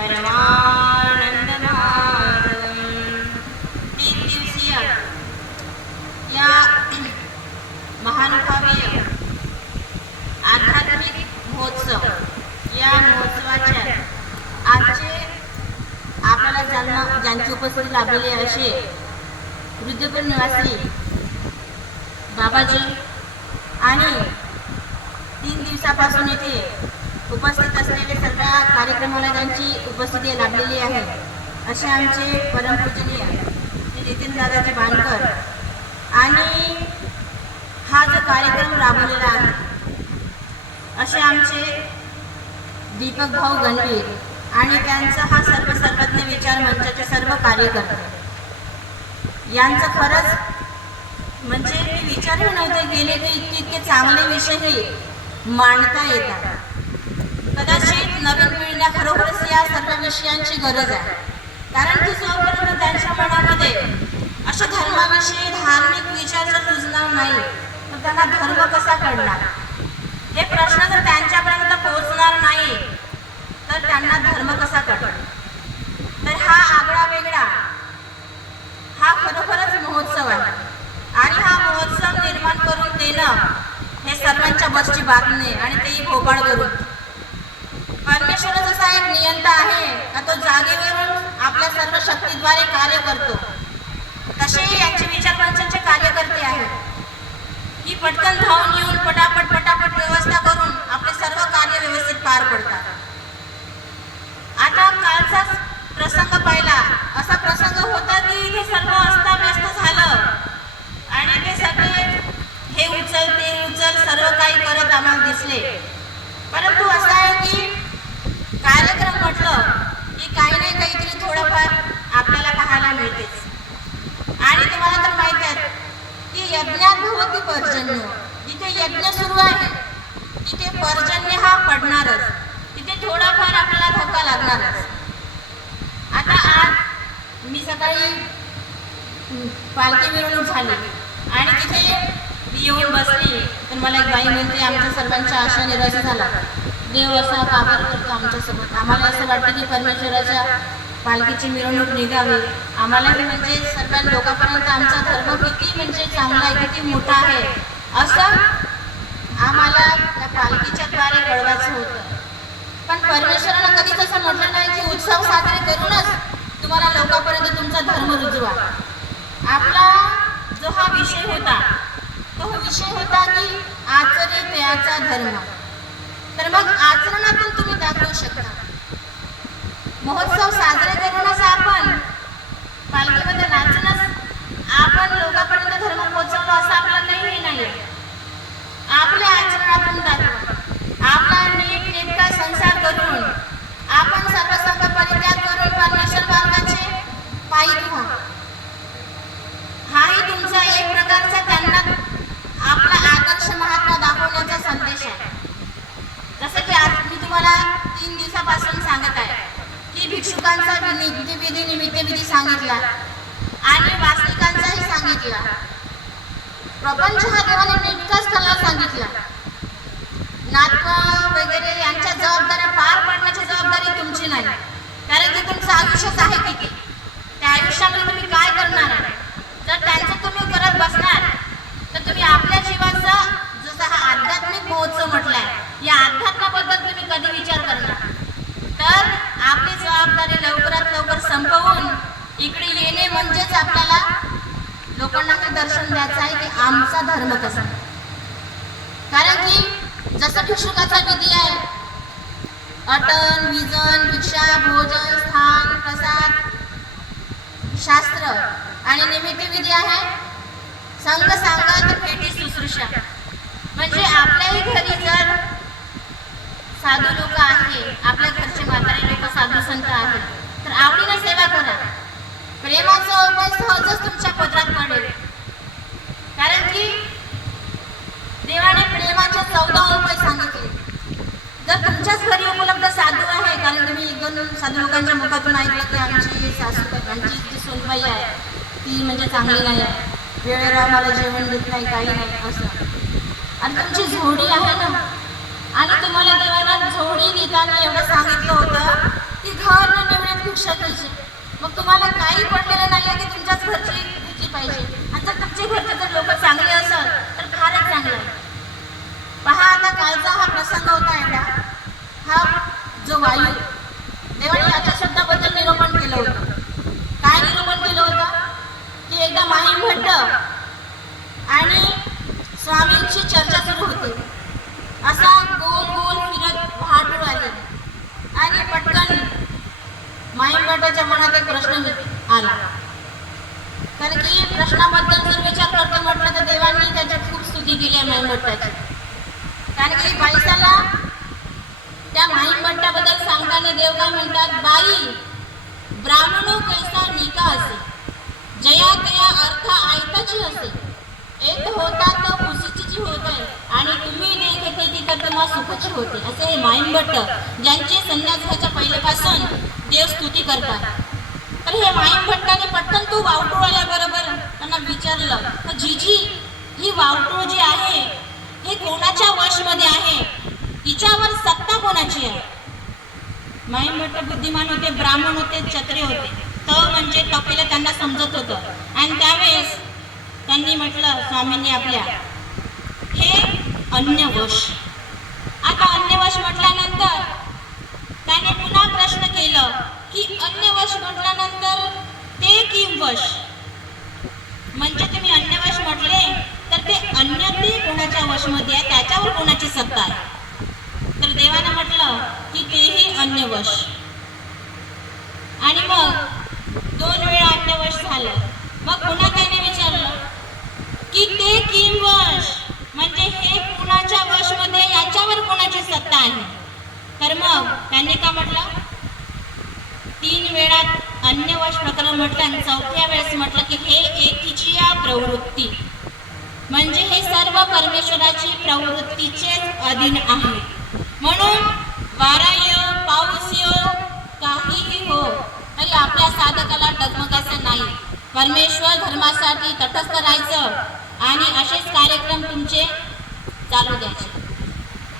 परमानंद माधवम. 3 दिवसीय या महानुभावीय आध्यात्मिक महोत्सव या महोत्सवाच्या आजचे आपल्याला ज्यांची उपस्थिती लाभलेली असे वृद्धपूर निवासी बाबाजी आणि 3 दिवसापासून येथे उपस्थित असलेले सर्व कार्यक्रमाला ज्यांची उपस्थिती लाभलेली आहे असे आमचे परमपूजनीय नितीन दादाजी बाणकर आणि हा जो कार्यक्रम राबवलेला आहे असे आमचे दीपक भाऊ गणवीर आणि त्यांचा हा सर्वज्ञ विचार मंचाचे सर्व कार्यकर्ते यांचं खरंच म्हणजे मी विचारही नव्हते गेले की इतके चांगले विषयही मांडता येतात. कदाचित नवीन पिढीला खरोखरच या सर्व विषयांची गरज आहे, कारण की जोपर्यंत त्यांच्या मनामध्ये अशा धर्माविषयी धार्मिक विचार जर रुजणार नाही तर त्यांना धर्म कसा कळणार, हे प्रश्न जर त्यांच्यापर्यंत पोहोचणार नाही तर त्यांना धर्म कसा कळणार. तर हा आगळा वेगळा हा खरोखरच महोत्सव आहे आणि हा महोत्सव निर्माण करून देणं हे सर्वांच्या बसची बात नाही आणि तेही भोपाळ करून. परमेश्वर जसा एक नियंता आहे का तो जागेवरून आपल्या सर्व शक्तीद्वारे कार्य करतो, तसेही यांचे विचारवंतांचे कार्यकर्ते आहेत की पटकन धावून येऊन पटापट व्यवस्था करून आपले सर्व कार्य व्यवस्थित पार पडतात. आता कालचा प्रसंग पाहिला, असा प्रसंग होता की हे सर्व अस्ताव्यस्त झालं आणि ते सगळे हे उचल ते उचल सर्व काही करत आम्हाला दिसले. परंतु असं आहे की कार्यक्रम म्हटलं की काही नाही काहीतरी थोडंफार आपल्याला पाहायला मिळतेच. आणि तुम्हाला तर माहिती आहे की यज्ञात भवती पर्जन्य, जिथे यज्ञ सुरू आहे तिथे पर्जन्य हा पडणारच, तिथे थोडाफार आपल्याला धक्का लागणारच. आता आज मी सकाळी पालखी मिरवणूक झाली आणि तिथे येऊन बसली तर मला एक बाई म्हणते आमच्या सर्वांच्या आशा निराश झाला, देव असा काबर करतो आमच्यासोबत. आम्हाला असं वाटतं की परमेश्वराच्या पालखीची मिरवणूक निघावी, आम्हालाही म्हणजे सर्व लोकांपर्यंत आमचा धर्म किती म्हणजे चांगला आहे, किती मोठा आहे असं आम्हाला त्या पालखीच्या द्वारे कळवायचं होतं. पण परमेश्वरानं कधीच असं म्हटलं नाही की उत्सव साजरे करूनच तुम्हाला लोकांपर्यंत तुमचा धर्म रुजवा. आपला जो हा विषय होता तो विषय होता की आचरे त्याचा धर्म. तर मग आचरणातून तुम्ही दाखवू शकता. महोत्सव साजरे करूनच आपण पालखीमध्ये नाचूनच आपण लोकांपर्यंत धर्म पोहोचवतो असं आपलं काही नाही. आपल्या आचरणातून दाखवा, आपला नेटका संसार करून आपण सर्वसंग परित्याग करून परमेश्वर मार्गाचे पायी व्हा. हाही तुमचा एक प्रकारचा त्यांना आपला आदर्श महात्मा दाखवण्याचा संदेश आहे. जसं की आज मी तुम्हाला 3 दिवसापासून सांगत आहे की भिक्षुकांचा नित्यविधी सांगितला आणि वास्तविकांचाही सांगितला. प्रपंच हा देवाने नेटकाच करायला सांगितला. नातवा वगैरे यांच्या जबाबदाऱ्या पार पाडण्याची जबाबदारी तुमची नाही, कारण की तुमचं आयुष्यच आहे किती, त्या आयुष्यामध्ये तुम्ही काय करणार आहे. जर त्यांचं तुम्ही करत बसणार तर तुम्ही आपल्या जीवाचा जसा हा आध्यात्मिक महोत्सव म्हटलाय या अध्यात्माबद्दल तुम्ही कधी विचार करणार. तर आपली जबाबदारी लवकरात लवकर संपवून इकडे येणे म्हणजेच आपल्याला लोकांना हे दर्शन द्यायचं आहे की आमचा धर्म कसा. कारण की जसं भिक्षुकाचा विधी आहे, अटन विजन भिक्षा भोजन स्थान प्रसाद शास्त्र आणि निमित्त विधी आहे संघ सांगत भेटी शुश्रूषा. म्हणजे आपल्याही घरी जर साधू लोक आहे, आपल्या घरचे म्हातारे लोक साधू संत आहेत तर आवडीने सेवा करा. प्रेमाचा उपाय सहजच तुमच्या पदरात पडेल, कारण की देवाने प्रेमाचे 14 उपाय सांगितले. जर तुमच्याच घरी उपलब्ध साधू आहे, कारण तुम्ही 1-2 साधू लोकांच्या मुखातून ऐकलं की आमची सासूबाई आमची जी सोनबाई आहे ती म्हणजे चांगली नाही आहे, वेळेला मला जेवण देत नाही, काही नाही असं. आणि तुमची झोडी आहे ना, आणि तुम्हाला देवाला झोडी देताना एवढं सांगितलं होतं की घर मग तुम्हाला काही पडलेलं नाही की तुमच्याच घरची घेतली पाहिजे. आणि जर तुमचे घरचे जर लोक चांगले असेल तर फारच चांगलं आहे. पहा, आता कालचा हा प्रसंग होता एवढा, हा जो वायू देवाने याच्या शब्दाबद्दल निरूपण केलं होतं. काय निरूपण केलं होतं की एकदा माहीम भट्ट आणि स्वामींची चर्चा सुरू होती. असा गोल गोल फिरत पहाटून आले आणि पटकन माहीम भट्टाच्या मनात एक प्रश्न आला. कारण की प्रश्नाबद्दल जर विचार करतो म्हटलं तर देवांनी त्याची खूप स्तुती केली आहे माहीम भट्टाची. कारण की बाईसाला त्या माहीम भट्टाबद्दल सांगताना देव काय म्हणतात, बाई ब्राह्मणो कैसा निका असे, जया तया अर्थ आयताची असे, एक होता तो खुशीची होत आहे आणि तुम्ही देखते ती तर मग सुखाची होते. असे हे माहीम भट्ट ज्यांचे संन्यास घ्यायच्या पहिल्यापासून देव स्तुती करतात. तर हे माहीम भट्टाने पटकन तू वावटूळ आल्याबरोबर त्यांना विचारलं, तर जीजी ही वावटूळ जी आहे हे कोणाच्या वशमध्ये आहे, तिच्यावर सत्ता कोणाची आहे? माहीम भट्ट बुद्धिमान होते, ब्राह्मण होते, क्षत्रिय होते. म्हणजे तपेला त्यांना समजत होतं. आणि त्यावेळेस त्यांनी म्हटलं स्वामींनी आपल्या, हे अन्यवश. आता अन्यवश म्हटल्यानंतर त्याने पुन्हा प्रश्न केलं की अन्यवश म्हटल्यानंतर ते की वश, म्हणजे तुम्ही अन्यवश म्हटले तर ते अन्य ते कोणाच्या वशमध्ये आहे, त्याच्यावर कोणाची सत्ता आहे? तर देवाने म्हटलं की तेही अन्यवश. आणि मग 2 वेळा अन्यवश झालं. मग पुन्हा त्याने विचारलं की ते किंवश, म्हणजे हे कुणाच्या वशमध्ये, याच्यावर कोणाची सत्ता आहे? तर मग त्यांनी का म्हटलं, 3 वेळा अन्यवश प्रकरण म्हटलं आणि 4थ्या वेळेस म्हटलं की हे एकीची प्रवृत्ती, म्हणजे हे सर्व परमेश्वराची प्रवृत्तीचेच अधीन आहे. म्हणून वारा येऊ पाऊस येऊ काहीही हो तरी आपल्या साधकाला डगमगायचं नाही. परमेश्वर धर्मासाठी तटस्थ राहायचं आणि असेच कार्यक्रम तुमचे चालू द्यायचे.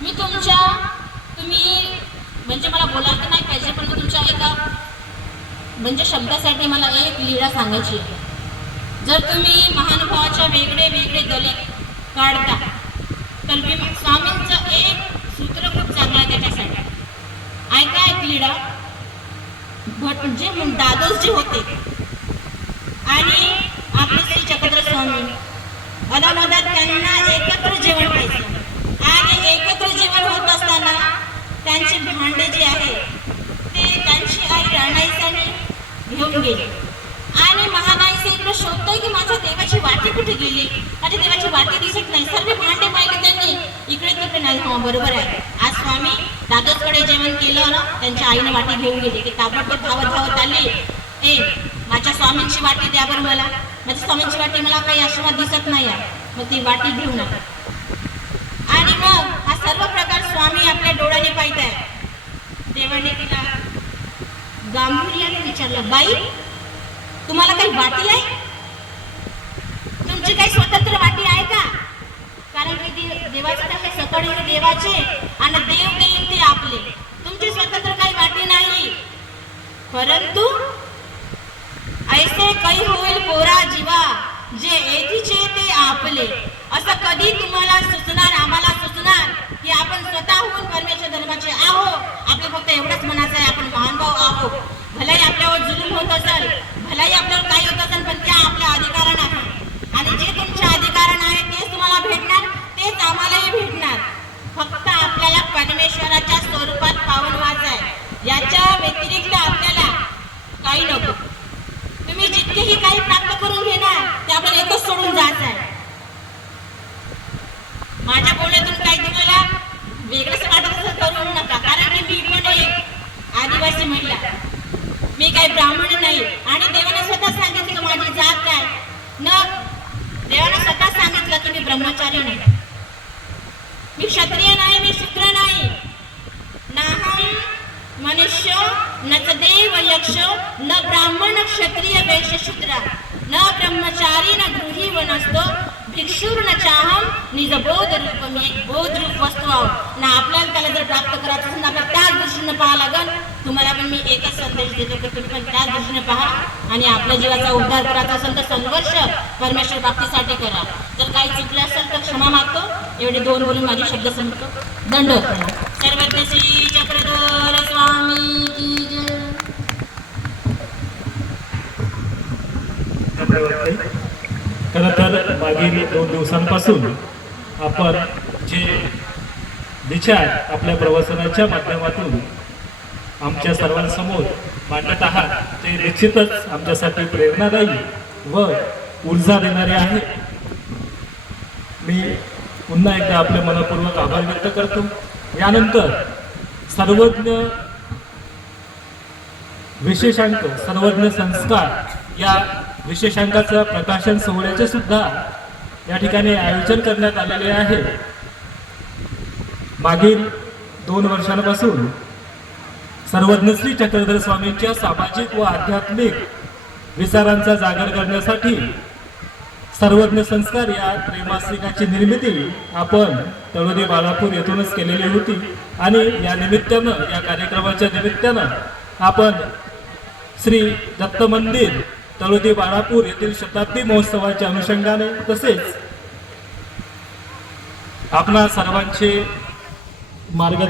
मी तुम्ही म्हणजे मला बोलायला नाही पाहिजे, पण तुमच्या एका म्हणजे शब्दासाठी मला एक लीळा सांगायची आहे. जर तुम्ही महानुभावाच्या वेगळे वेगळे दलित काढता तर मी स्वामींचं एक सूत्र खूप चांगलं आहे त्याच्यासाठी. ऐका एक लीळा. जे दादोस जे होते आणि आपले श्री चक्रधर स्वामी अदामदात त्यांना एकत्र जेवण व्हायचं आणि एकत्र जेवण होत असताना त्यांचे भांडे जे आहे ते त्यांची आई राणाईसाने घेऊन गेली. आणि महानाईसे इकडे शोधतोय की माझ्या देवाची वाटी कुठे गेली, माझ्या देवाची वाटी दिसत नाही. सर्व भांडे पाहिले त्यांनी, इकडे तिकडे नाही. हा बरोबर आहे, आज स्वामी दादोसकडे जेवण केलं ना, त्यांच्या आईने वाटी घेऊन गेली की ताबडतोब धावत धावत आली, ए माझ्या स्वामींची वाटी द्या बरं मला, माझ्या स्वामींची वाटी मला काही आशीर्वाद दिसत नाही आहे. मग ती वाटी घेऊन आली आणि मग हा सर्व प्रकार स्वामी आपल्या डोळ्याने पाहत आहे. देवाने तिला गांभीर्याने विचारलं, बाई तुम्हाला काही वाटी आहे? तुमची काही स्वतंत्र वाटी आहे का? कारण की देवाचे तर हे सकळे देवाचे आणि देव देईन ते आपले. तुमची स्वतंत्र काही वाटी नाही. परंतु ऐसे काही होईल पोरा जीवा जे एकीचे ते आपले. असं कधी तुम्हाला सुचणार, आम्हाला सुचणार की आपण स्वतःहून परमेश्वर धर्माचे आहो? आपलं फक्त एवढंच म्हणायचं आहे, आपण महानुभाव आहो. भलाही आपल्यावर जुलूम होत असेल, भलाही आपल्यावर काही होत असेल, पण त्या आपल्या अधिकारानं आहे. आणि जे तुमच्या अधिकारानं आहे तेच तुम्हाला भेटणार, तेच आम्हालाही भेटणार. फक्त आपल्याला परमेश्वराच्या स्वरूपात पावन व्हायचं आहे. याच्या व्यतिरिक्त आपल्याला काही नको. तुम्ही जितकेही काही प्राप्त करून घेणार ते आपल्याला एकच सोडून जायचं आहे. माझ्या बोलण्यातून काही तुम्हाला वेगळंच वाटत असं करू नका. कारण की मी पण एक आदिवासी महिला, मी काही ब्राह्मण नाही. आणि देवाने स्वतः सांगितलं माझी जात काय न, देवाने स्वतः सांगितलं की मी ब्रह्मचारी नाही, मी क्षत्रिय नाही, मी शूद्र नाही. नाहम मनुष्य न च देव यक्ष न ब्राह्मण क्षत्रिय वैश्य शूद्र न ब्रह्मचारी न गृही वनस्तो भिक्षुर्न चाहम निज बोध रूप वस्तू ना आपल्याला त्याला जर प्राप्त करायचं असेल तर आपल्याला त्याच दृष्टीने पाहा लागल. तुम्हाला पण मी एकच संदेश देतो की तुम्ही पण त्याच दृष्टीने पहा आणि आपल्या जीवाचा उद्धार करायचा असेल तर संघर्ष परमेश्वर प्राप्तीसाठी करा. जर काही चुकले असेल तर क्षमा मागतो. एवढे 2 बोलून माझे शब्द संपतो. दंडवत. सर्वज्ञ श्री चक्रधर स्वामी की जय. खरं तर मागील 2 दिवसांपासून आपण जे विचार आपल्या प्रवचनाच्या माध्यमातून आमच्या सर्वांसमोर मांडत आहात ते निश्चितच आमच्यासाठी प्रेरणादायी व ऊर्जा देणारे आहे. मी पुन्हा एकदा आपले मनपूर्वक आभार व्यक्त करतो. यानंतर सर्वज्ञ विशेषांक सर्वज्ञ संस्कार या विशेषांकाचं प्रकाशन सोहळ्याचे सुद्धा या ठिकाणी आयोजन करण्यात आलेले आहे. मागील 2 वर्षांपासून सर्वज्ञ श्री चक्रधर स्वामींच्या सामाजिक व आध्यात्मिक विचारांचा जागर करण्यासाठी सर्वज्ञ संस्कार या त्रैमासिकाची निर्मिती आपण तळोदी बाळापूर येथूनच केलेली होती आणि या निमित्तानं या कार्यक्रमाच्या निमित्तानं आपण श्री दत्त मंदिर तळोदी बाळापूर येथील शताब्दी महोत्सवाच्या अनुषंगाने तसेच आपणा सर्वांचे मार्गदर्शन